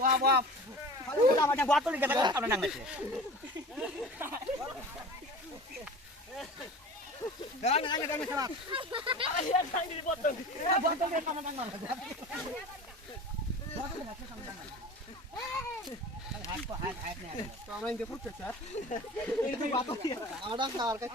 Wah, wah. Kalau macam buat tuh nang. Potong dia sama nang. Eh, sama nang market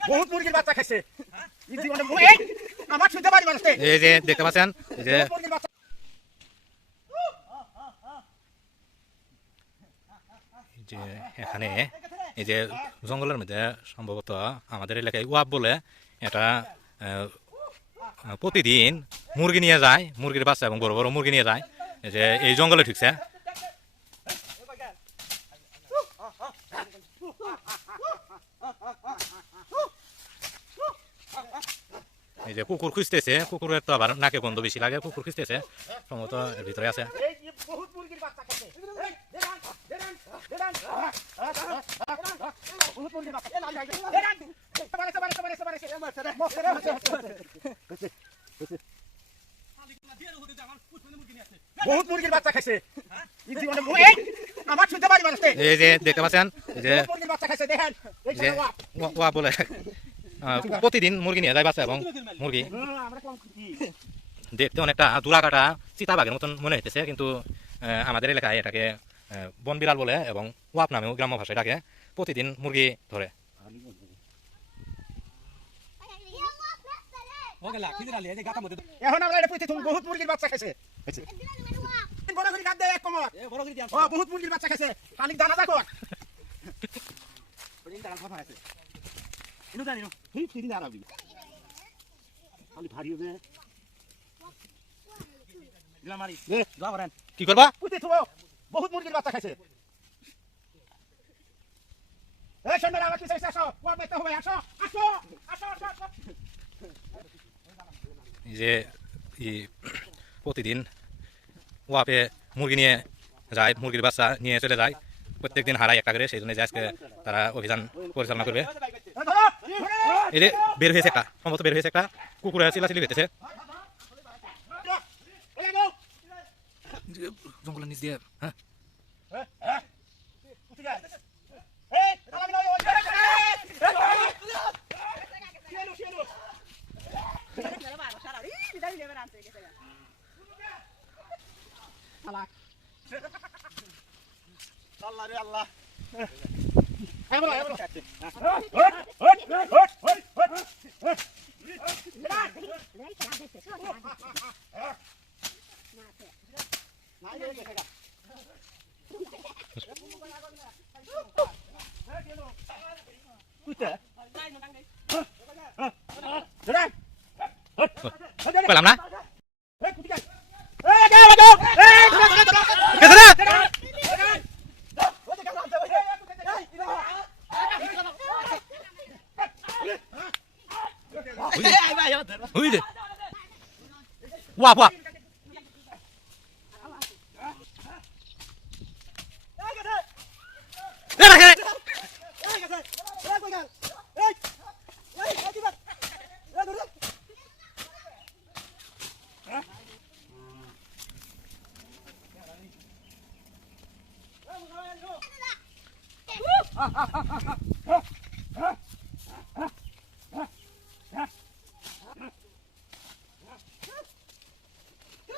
বহুত মুরগির বাচ্চা খাইছে। এই যে, দেখতে পাচ্ছেন? এই যে যে এখানে এই যে জঙ্গলের মধ্যে সম্ভবত আমাদের এলাকায় ওয়াব বলে এটা প্রতিদিন মুরগি নিয়ে যায়, মুরগির বাচ্চা এবং বড় বড় মুরগি নিয়ে যায়। যে এই জঙ্গলে ঢুকছে। এই যে কুকুর খুঁজতেছে কুকুরের তো আবার নাকে গন্ধ বেশি লাগে কুকুর খুঁজতেছে। সম্ভবত ভিতরে আছে। বহুত মুরগির বাচ্চা খাইছে। আমার শুনতে পারি মানুষ এই যে দেখতে পাচ্ছেন যে বাচ্চা খাইছে দেখেন। ওয়া। ওয়া- ওয়া বলে প্রতিদিন মুরগি নিয়ে যায় বাচ্চা এবং মুরগি। দেখতে অনেকটা দুরা কাটা চিতাবাঘের মতন মনে হইতেছে কিন্তু আমাদের এলাকায় এটাকে বন বিড়াল বলে এবং ওয়াপ নামেও গ্রাম্য ভাষায় ডাকে প্রতিদিন মুরগি ধরে। এখন আমরা এটা পুঁতে বহুত মুরগির বাচ্চা খাইছে। খাইছে। বড় করে কাট দেয় এক কোমর। ও বহুত মুরগির বাচ্চা খাইছে। খালি দানা দেখো Ini tadi, ভারী হবে। Gila mari. রে. কি করবা? বহুত মুরগির বাচ্চা খাইছে। এই সন্ধ্যা আমার পিছনে আসো। ও বেতে হবে। আসো আসো আসো এই যে ই প্রতিদিন ওয়াপে মুরগি নিয়ে যায় মুরগির বাচ্চা নিয়ে চলে যায়। প্রত্যেকদিন হারায় একটা করে সেই জন্য আজকে তারা অভিযান পরিচালনা করবে। এই যে বের হয়েছে একটা সম্ভবত বের হয়েছে একটা কুকুরে চিলাচিলি হইতেছে জঙ্গলের নিচ দিয়ে হ্যাঁ। আল্লাহ রে আল্লাহ। এই বলো এই বলো hot hot hot hot hot নাই রে দেখা পুঁতে ধরে পেলাম না এই পুঁতে যায় এই গাও গাও এই ধরে ধরে ধরে গেছে না হুই দে ওয়াপ ওয়াপ এ রাখে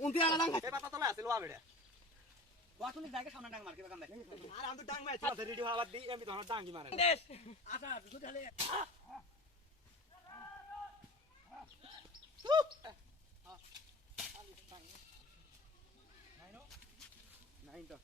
গেছে সামনে ডাং গেছে ডাং ডাং ডাং খারাপ বোতল দিয়ে সামনে ডাং মারো রেডি হওয়ার দি ধরনের ডাঙ্গি মারে নাইন তো